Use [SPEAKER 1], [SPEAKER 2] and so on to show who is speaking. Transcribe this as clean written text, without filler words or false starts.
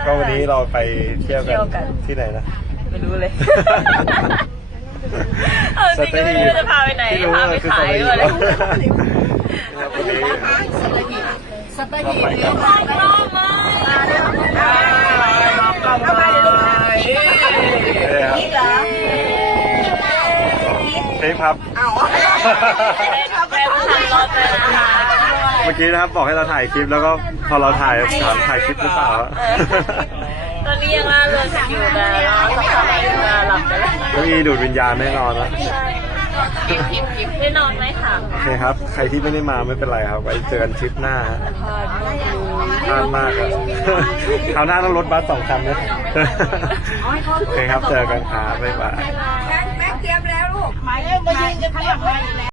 [SPEAKER 1] ก็วันนี้เราไปเที่ยวกันที่ไหนนะ
[SPEAKER 2] ไม่รู้เลยจริงก็ไม่รู้จะพาไปไหนพาไปขายด้วยเลย
[SPEAKER 1] วันนี้
[SPEAKER 3] สัตหีบ
[SPEAKER 2] รอบมา
[SPEAKER 1] เทปครับเมื่อกี้นะครับบอกให้เราถ่ายคลิปแล้วก็พอเราถ่ายถามถ่ายคลิปหรือเปล่า
[SPEAKER 2] ตอนนี้ยังล่าเริงอยู่แต่เราสักพักจะหลับไปแล้ว
[SPEAKER 1] ก็มีดูดวิญญาณแน่นอนนะ
[SPEAKER 2] ได้นอนไหมถาม
[SPEAKER 1] โอเคครับ ใครที่ไม่ได้มาไม่เป็นไรครับไว้เจอกันทริปหน้าพลาดมากครับคราวหน้าต้องรถบัส2 คันนะโอเคครับเจอกันครับบ๊ายบาย
[SPEAKER 3] แม่เตรียมแล้วลูกมายืนกันขยับมา